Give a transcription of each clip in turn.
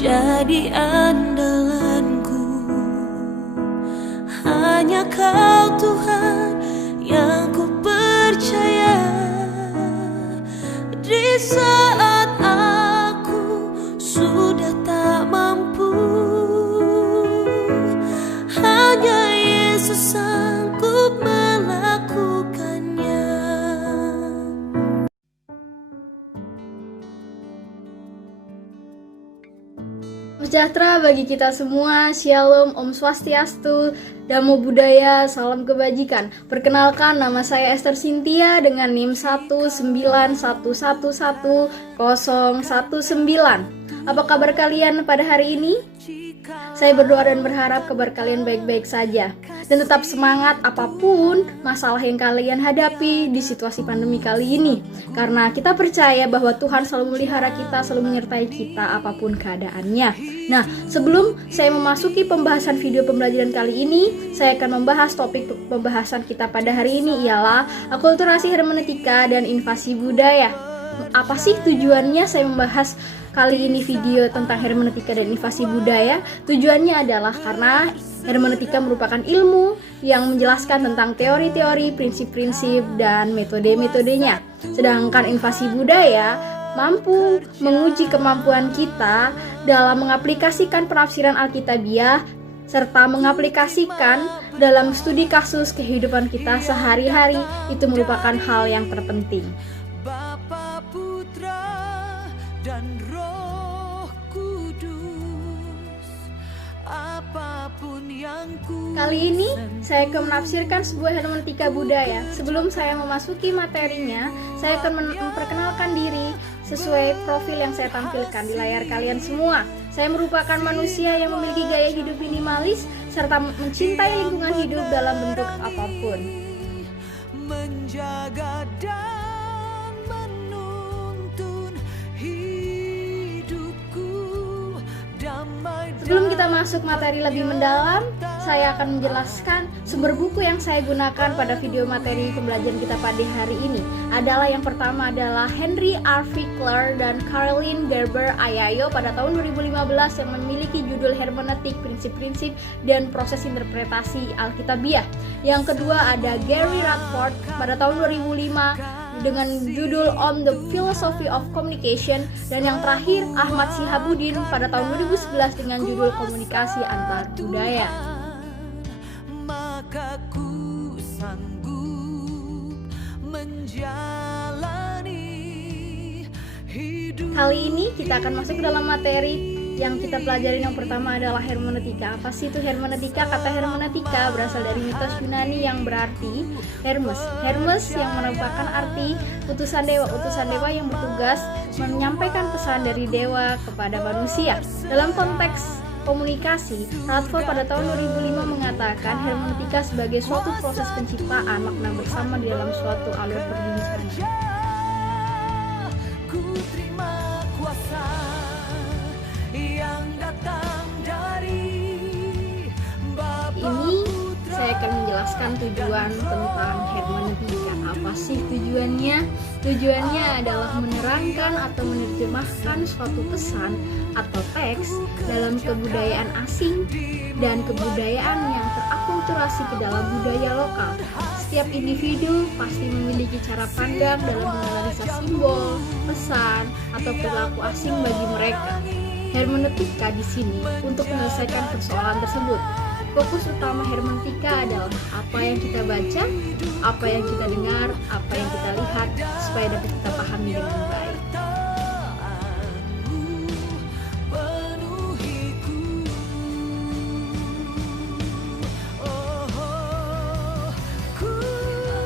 jadi andalanku. Hanya Kau Tuhan yang ku percaya. Di saat aku sudah tak mampu, hanya Yesus sanggup melakukannya. Sejahtera bagi kita semua, Shalom, Om Swastiastu, Namo Buddhaya, salam kebajikan. Perkenalkan, nama saya Esther Cynthia dengan NIM 191110119. Apa kabar kalian pada hari ini? Saya berdoa dan berharap kabar kalian baik-baik saja dan tetap semangat apapun masalah yang kalian hadapi di situasi pandemi kali ini, karena kita percaya bahwa Tuhan selalu memelihara kita, selalu menyertai kita apapun keadaannya. Nah, sebelum saya memasuki pembahasan video pembelajaran kali ini, saya akan membahas topik pembahasan kita pada hari ini, ialah akulturasi hermeneutika dan invasi budaya. Apa sih tujuannya saya membahas kali ini video tentang hermeneutika dan invasi budaya? Tujuannya adalah karena hermeneutika merupakan ilmu yang menjelaskan tentang teori-teori, prinsip-prinsip, dan metode-metodenya. Sedangkan invasi budaya mampu menguji kemampuan kita dalam mengaplikasikan penafsiran Alkitabiah serta mengaplikasikan dalam studi kasus kehidupan kita sehari-hari. Itu merupakan hal yang terpenting. Bapa, Putra, dan Roh Kudus, apapun yang ku Kali ini saya akan menafsirkan sebuah hermeneutika budaya. Sebelum saya memasuki materinya, saya akan memperkenalkan diri sesuai profil yang saya tampilkan di layar kalian semua. Saya merupakan manusia yang memiliki gaya hidup minimalis serta mencintai lingkungan hidup dalam bentuk apapun. Menjaga dan menuntun hidupku damai. Sebelum kita masuk materi lebih mendalam, saya akan menjelaskan sumber buku yang saya gunakan pada video materi pembelajaran kita pada hari ini. Yang pertama adalah Henry R. Fickler dan Caroline Gerber Ayayo pada tahun 2015 yang memiliki judul Hermeneutik, Prinsip-prinsip dan Proses Interpretasi Alkitabiah. Yang kedua ada Gary Radford pada tahun 2005 dengan judul On the Philosophy of Communication, dan yang terakhir Ahmad Sihabuddin pada tahun 2011 dengan judul Komunikasi Antar Budaya. Maka ku sanggup menjalani hidup. Kali ini kita akan masuk ke dalam materi yang kita pelajari. Yang pertama adalah hermeneutika. Apa sih itu hermeneutika? Kata hermeneutika berasal dari mitos Yunani yang berarti Hermes. Hermes yang merupakan arti utusan dewa. Utusan dewa yang bertugas menyampaikan pesan dari dewa kepada manusia. Dalam konteks komunikasi, Radford pada tahun 2005 mengatakan hermeneutika sebagai suatu proses penciptaan makna bersama di dalam suatu alur perbincangan. Ku terima kuasa yang datang dari Bapa. Ini saya akan menjelaskan tujuan tentang hermeneutika. Apa sih tujuannya? Tujuannya adalah menerangkan atau menerjemahkan suatu pesan atau teks dalam kebudayaan asing dan kebudayaan yang terakulturasi ke dalam budaya lokal. Setiap individu pasti memiliki cara pandang dalam menganalisa simbol, pesan, atau perilaku asing bagi mereka. Hermeneutika di sini untuk menyelesaikan persoalan tersebut. Fokus utama hermeneutika adalah apa yang kita baca, apa yang kita dengar, apa yang kita lihat, supaya dapat kita pahami dengan baik.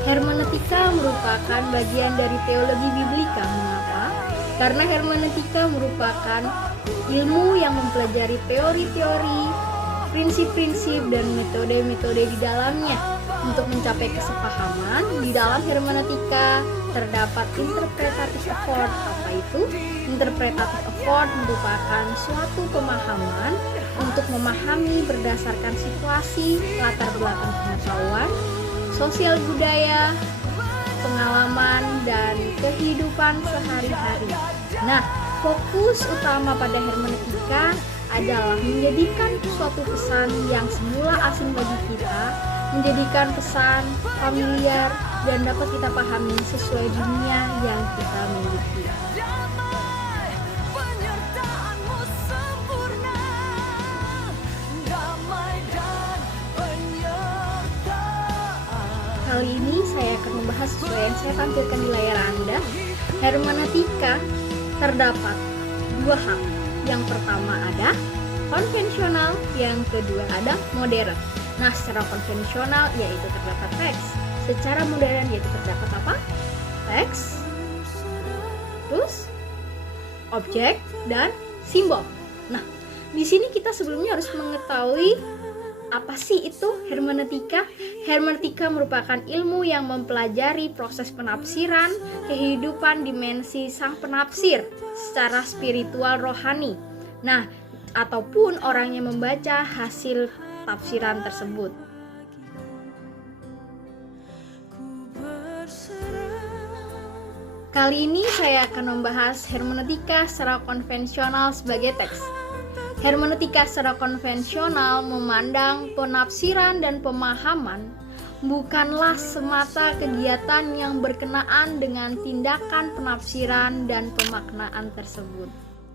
Hermeneutika merupakan bagian dari teologi biblika. Mengapa? Karena hermeneutika merupakan ilmu yang mempelajari teori-teori, prinsip-prinsip, dan metode-metode di dalamnya. Untuk mencapai kesepahaman, di dalam hermeneutika terdapat interpretative effort. Apa itu? Interpretative effort merupakan suatu pemahaman untuk memahami berdasarkan situasi, latar belakang pengetahuan, sosial budaya, pengalaman, dan kehidupan sehari-hari. Nah, Fokus utama pada hermeneutika adalah menjadikan suatu pesan yang semula asing bagi kita, menjadikan pesan familiar dan dapat kita pahami sesuai dunia yang kita miliki. Damai, penyertaanmu sempurna. Damai dan penyertaan. Kali ini saya akan membahas sesuai yang saya tampilkan di layar Anda. Hermeneutika terdapat dua hal. Yang pertama ada konvensional, yang kedua ada modern. Nah, secara konvensional yaitu terdapat teks. Secara modern yaitu terdapat apa? Teks, terus objek dan simbol. Nah, di sini kita sebelumnya harus mengetahui apa sih itu hermeneutika? Hermeneutika merupakan ilmu yang mempelajari proses penafsiran kehidupan dimensi sang penafsir secara spiritual rohani. Nah, ataupun orang yang membaca hasil tafsiran tersebut. Kali ini saya akan membahas hermeneutika secara konvensional sebagai teks. Hermeneutika secara konvensional memandang penafsiran dan pemahaman bukanlah semata kegiatan yang berkenaan dengan tindakan penafsiran dan pemaknaan tersebut.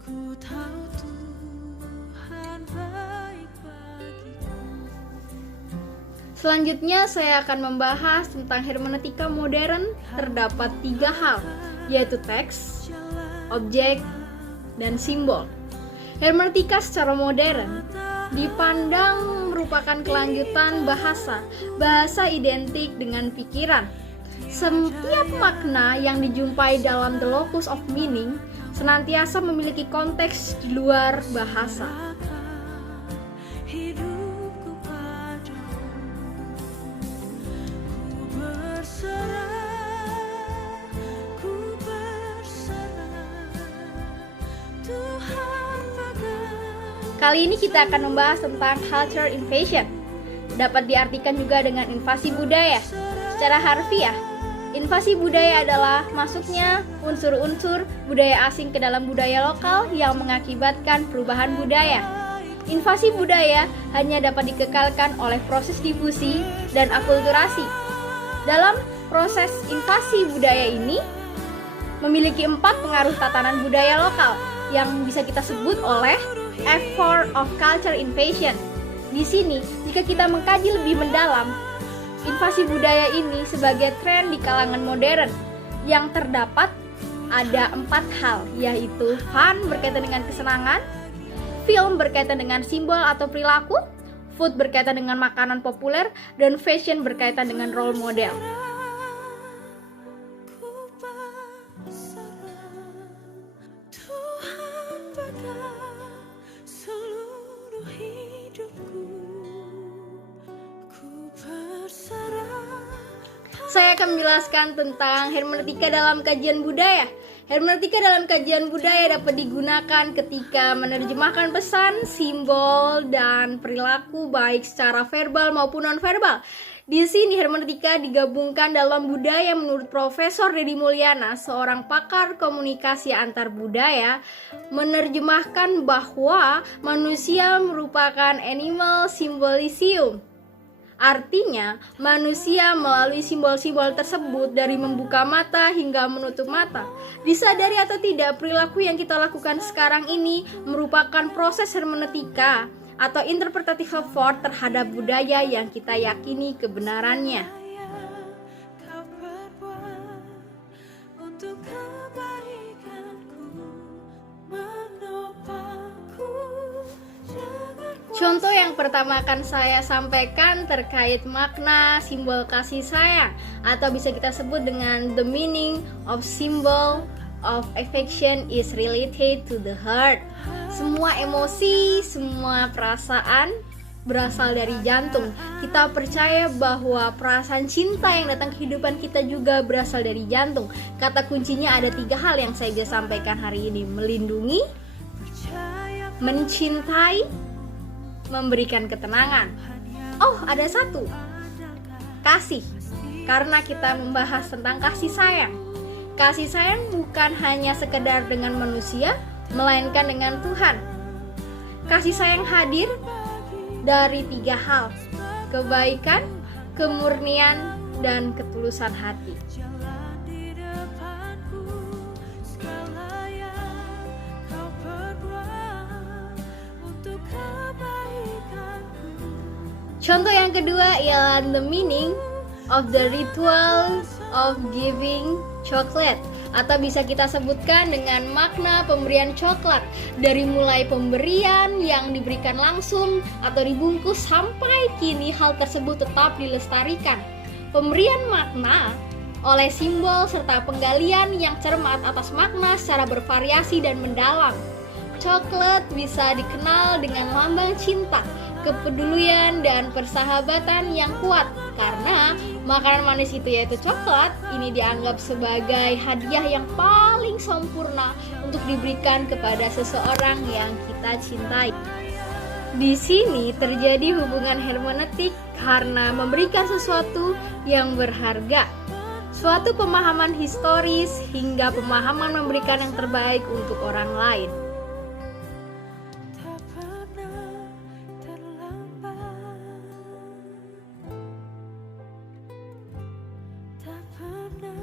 Ku tahu Tuhan baik bagiku. Selanjutnya saya akan membahas tentang hermeneutika modern. Terdapat tiga hal, yaitu teks, objek, dan simbol. Hermeneutika secara modern dipandang merupakan kelanjutan bahasa. Bahasa identik dengan pikiran. Setiap makna yang dijumpai dalam the locus of meaning senantiasa memiliki konteks di luar bahasa. Hidupku padamu, ku berserah, Tuhan pegang. Kali ini kita akan membahas tentang culture invasion. Dapat diartikan juga dengan invasi budaya. Secara harfiah, invasi budaya adalah masuknya unsur-unsur budaya asing ke dalam budaya lokal yang mengakibatkan perubahan budaya. Invasi budaya hanya dapat dikekalkan oleh proses difusi dan akulturasi. Dalam proses invasi budaya ini memiliki 4 pengaruh tatanan budaya lokal yang bisa kita sebut oleh effort of culture invasion. Di sini, jika kita mengkaji lebih mendalam, invasi budaya ini sebagai tren di kalangan modern yang terdapat ada 4 hal, yaitu fun berkaitan dengan kesenangan, film berkaitan dengan simbol atau perilaku, food berkaitan dengan makanan populer, dan fashion berkaitan dengan role model. Ku berserah, Tuhan pegang seluruh hidupku. Ku berserah. Saya akan menjelaskan tentang hermeneutika dalam kajian budaya. Hermeneutika dalam kajian budaya dapat digunakan ketika menerjemahkan pesan, simbol, dan perilaku baik secara verbal maupun non-verbal. Di sini hermeneutika digabungkan dalam budaya menurut Profesor Deddy Mulyana, seorang pakar komunikasi antar budaya, menerjemahkan bahwa manusia merupakan animal symbolisium. Artinya, manusia melalui simbol-simbol tersebut dari membuka mata hingga menutup mata. Disadari atau tidak, perilaku yang kita lakukan sekarang ini merupakan proses hermeneutika atau interpretative effort terhadap budaya yang kita yakini kebenarannya. Kau berbuat untuk kebaikanku, menopangku. Contoh yang pertama akan saya sampaikan terkait makna simbol kasih sayang, atau bisa kita sebut dengan the meaning of symbol of affection is related to the heart. Semua emosi, semua perasaan berasal dari jantung. Kita percaya bahwa perasaan cinta yang datang ke kehidupan kita juga berasal dari jantung. Kata kuncinya ada 3 hal yang saya sampaikan hari ini: melindungi, mencintai, memberikan ketenangan. Oh, ada 1, kasih. Karena kita membahas tentang kasih sayang. Kasih sayang bukan hanya sekedar dengan manusia, melainkan dengan Tuhan. Kasih sayang hadir dari 3 hal: kebaikan, kemurnian, dan ketulusan hati. Jalan di depanku, segala yang kau perbuat untuk kebaikanku. Contoh yang kedua ialah the meaning of the ritual of giving chocolate, atau bisa kita sebutkan dengan makna pemberian coklat, dari mulai pemberian yang diberikan langsung atau dibungkus sampai kini hal tersebut tetap dilestarikan. Pemberian makna oleh simbol serta penggalian yang cermat atas makna secara bervariasi dan mendalam. Coklat bisa dikenal dengan lambang cinta, kepedulian, dan persahabatan yang kuat. Karena makanan manis itu yaitu coklat, ini dianggap sebagai hadiah yang paling sempurna untuk diberikan kepada seseorang yang kita cintai. Di sini terjadi hubungan hermeneutik karena memberikan sesuatu yang berharga, suatu pemahaman historis hingga pemahaman memberikan yang terbaik untuk orang lain. Tak pernah terlambat, tak pernah.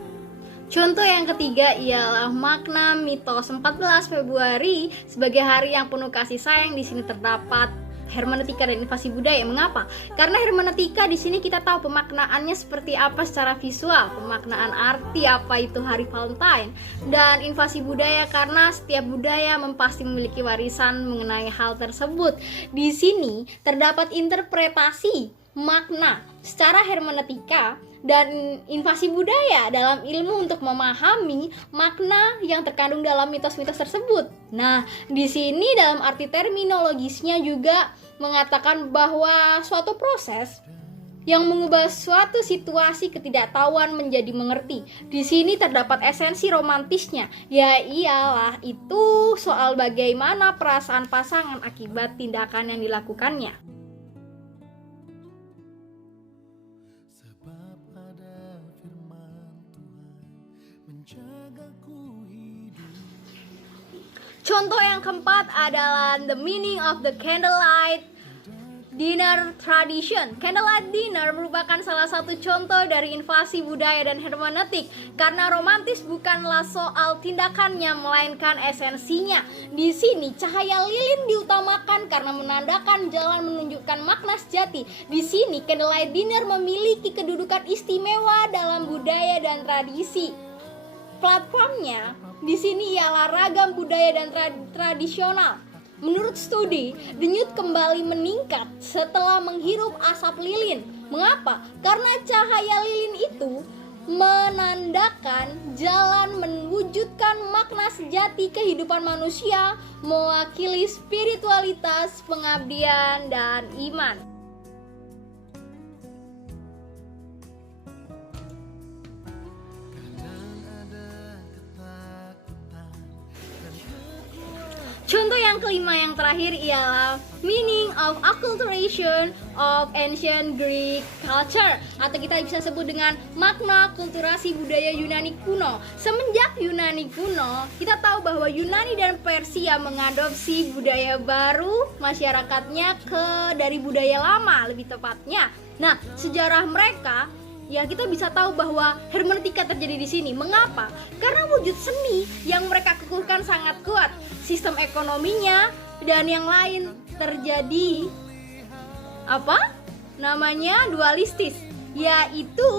Contoh yang ketiga ialah makna mitos 14 Februari sebagai hari yang penuh kasih sayang. Di sini terdapat hermeneutika dan invasi budaya. Mengapa? Karena hermeneutika di sini kita tahu pemaknaannya seperti apa secara visual, pemaknaan arti apa itu hari Valentine, dan invasi budaya karena setiap budaya pasti memiliki warisan mengenai hal tersebut. Di sini terdapat interpretasi makna secara hermeneutika dan invasi budaya dalam ilmu untuk memahami makna yang terkandung dalam mitos-mitos tersebut. Nah, di sini dalam arti terminologisnya juga mengatakan bahwa suatu proses yang mengubah suatu situasi ketidaktahuan menjadi mengerti. Di sini terdapat esensi romantisnya, ya ialah itu soal bagaimana perasaan pasangan akibat tindakan yang dilakukannya. Contoh yang keempat adalah the meaning of the candlelight dinner tradition. Candlelight dinner merupakan salah satu contoh dari invasi budaya dan hermeneutik karena romantis bukanlah soal tindakannya melainkan esensinya. Di sini cahaya lilin diutamakan karena menandakan jalan menunjukkan makna sejati. Di sini candlelight dinner memiliki kedudukan istimewa dalam budaya dan tradisi. Platformnya di sini ialah ragam budaya dan tradisional. Menurut studi, denyut kembali meningkat setelah menghirup asap lilin. Mengapa? Karena cahaya lilin itu menandakan jalan mewujudkan makna sejati kehidupan manusia, mewakili spiritualitas, pengabdian, dan iman. Contoh yang kelima yang terakhir ialah meaning of acculturation of ancient Greek culture, atau kita bisa sebut dengan makna kulturasi budaya Yunani kuno. Semenjak Yunani kuno, kita tahu bahwa Yunani dan Persia mengadopsi budaya baru masyarakatnya dari budaya lama lebih tepatnya. Nah, sejarah mereka ya kita bisa tahu bahwa hermeneutika terjadi di sini. Mengapa? Karena wujud seni yang mereka kukuhkan sangat kuat, sistem ekonominya dan yang lain terjadi dualistis, yaitu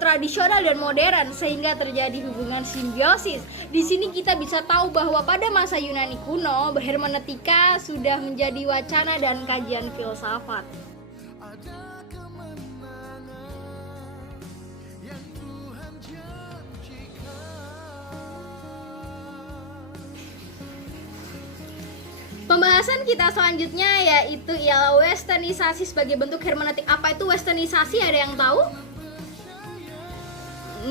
tradisional dan modern, sehingga terjadi hubungan simbiosis. Di sini kita bisa tahu bahwa pada masa Yunani kuno, hermeneutika sudah menjadi wacana dan kajian filsafat. Pembahasan kita selanjutnya yaitu ialah westernisasi sebagai bentuk hermeneutik. Apa itu westernisasi? Ada yang tahu?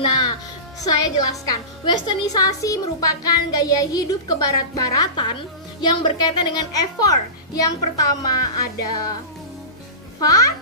Nah, saya jelaskan. Westernisasi merupakan gaya hidup kebarat-baratan yang berkaitan dengan effort. Yang pertama ada fun,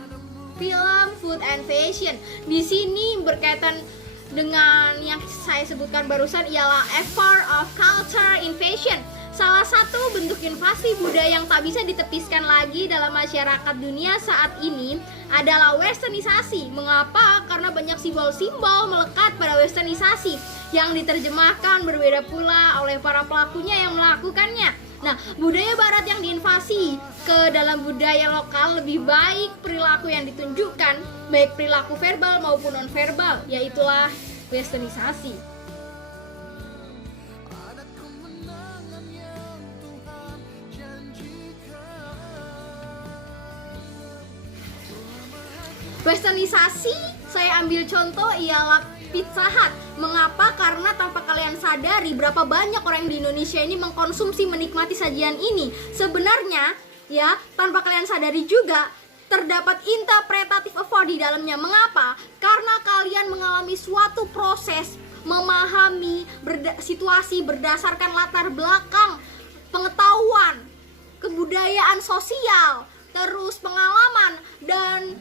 film, food, and fashion. Di sini berkaitan dengan yang saya sebutkan barusan ialah effort of culture in fashion. Salah satu bentuk invasi budaya yang tak bisa ditepiskan lagi dalam masyarakat dunia saat ini adalah westernisasi. Mengapa? Karena banyak simbol-simbol melekat pada westernisasi yang diterjemahkan berbeda pula oleh para pelakunya yang melakukannya. Nah, budaya barat yang diinvasi ke dalam budaya lokal lebih baik perilaku yang ditunjukkan, baik perilaku verbal maupun non-verbal, yaitulah westernisasi. Westernisasi, saya ambil contoh ialah Pizza Hut. Mengapa? Karena tanpa kalian sadari berapa banyak orang di Indonesia ini mengkonsumsi, menikmati sajian ini. Sebenarnya, ya, tanpa kalian sadari juga terdapat interpretative effort di dalamnya. Mengapa? Karena kalian mengalami suatu proses memahami situasi berdasarkan latar belakang, pengetahuan, kebudayaan sosial, terus pengalaman dan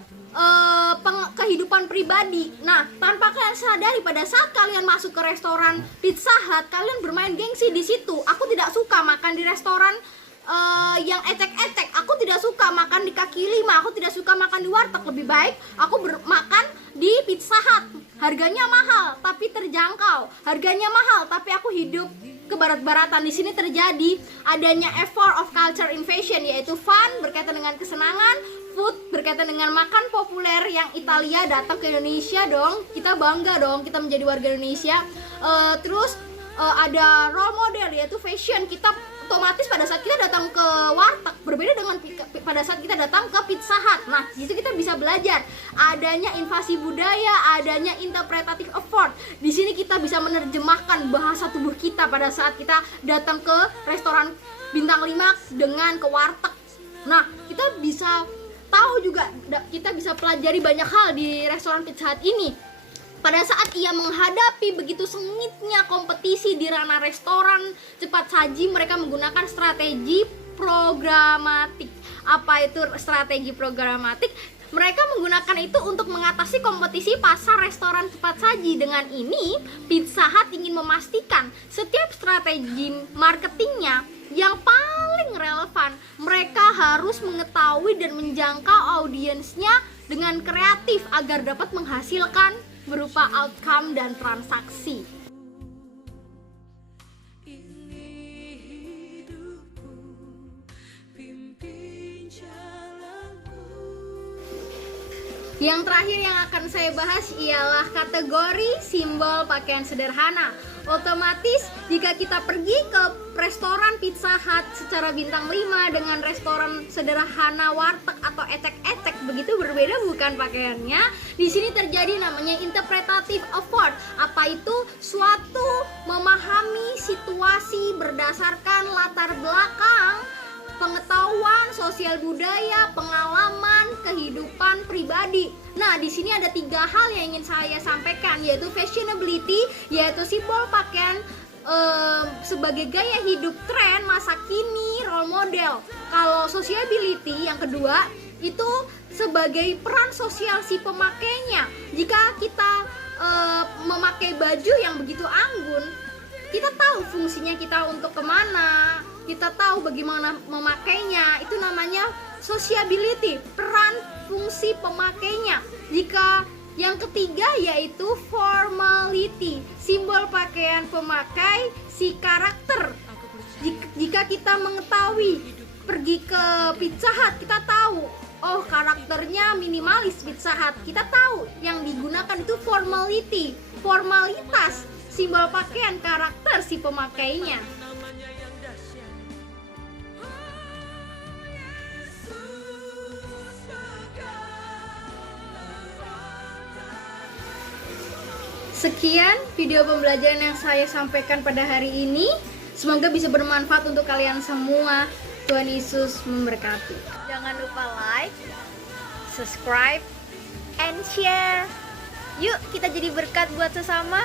kehidupan pribadi. Nah, tanpa kalian sadari pada saat kalian masuk ke restoran Pizza Hut, kalian bermain gengsi di situ. Aku tidak suka makan di restoran yang ecek-ecek. Aku tidak suka makan di kaki lima. Aku tidak suka makan di warteg. Lebih baik aku makan di Pizza Hut. Harganya mahal tapi terjangkau. Harganya mahal tapi aku hidup kebarat-baratan. Di sini terjadi adanya effort of culture invasion, yaitu fun berkaitan dengan kesenangan, food berkaitan dengan makan populer yang Italia datang ke Indonesia dong. Kita bangga dong kita menjadi warga Indonesia. Terus ada role model yaitu fashion. Kita otomatis pada saat kita datang ke warteg berbeda dengan pada saat kita datang ke Pizza Hut. Nah, di situ kita bisa belajar adanya invasi budaya, adanya interpretative effort. Di sini kita bisa menerjemahkan bahasa tubuh kita pada saat kita datang ke restoran bintang 5 dengan ke warteg. Nah, kita bisa tahu juga, kita bisa pelajari banyak hal di restoran Pizza Hut ini. Pada saat ia menghadapi begitu sengitnya kompetisi di ranah restoran cepat saji, mereka menggunakan strategi programatik. Apa itu strategi programatik? Mereka menggunakan itu untuk mengatasi kompetisi pasar restoran cepat saji. Dengan ini, Pizza Hut ingin memastikan setiap strategi marketingnya yang paling relevan. Mereka harus mengetahui dan menjangkau audiensnya dengan kreatif agar dapat menghasilkan berupa outcome dan transaksi. Yang terakhir yang akan saya bahas ialah kategori simbol pakaian sederhana. Otomatis jika kita pergi ke restoran Pizza Hut secara bintang 5 dengan restoran sederhana warteg atau ecek-ecek begitu berbeda bukan pakaiannya. Di sini terjadi namanya interpretative effort. Apa itu? Suatu memahami situasi berdasarkan latar belakang, pengetahuan, sosial budaya, pengalaman, kehidupan pribadi. Nah, di sini ada 3 hal yang ingin saya sampaikan, yaitu fashionability, yaitu simbol pakaian sebagai gaya hidup tren masa kini, role model. Kalau sociability yang kedua itu sebagai peran sosial si pemakainya. Jika kita memakai baju yang begitu anggun, kita tahu fungsinya kita untuk kemana, kita tahu bagaimana memakainya. Itu namanya sociability, peran fungsi pemakainya. Jika yang ketiga yaitu formality, simbol pakaian pemakai si karakter. Jika kita mengetahui pergi ke Pizza Hut, kita tahu oh karakternya minimalis Pizza Hut. Kita tahu yang digunakan itu formality, formalitas, simbol pakaian karakter si pemakainya. Sekian video pembelajaran yang saya sampaikan pada hari ini. Semoga bisa bermanfaat untuk kalian semua. Tuhan Yesus memberkati. Jangan lupa like, subscribe, and share. Yuk kita jadi berkat buat sesama.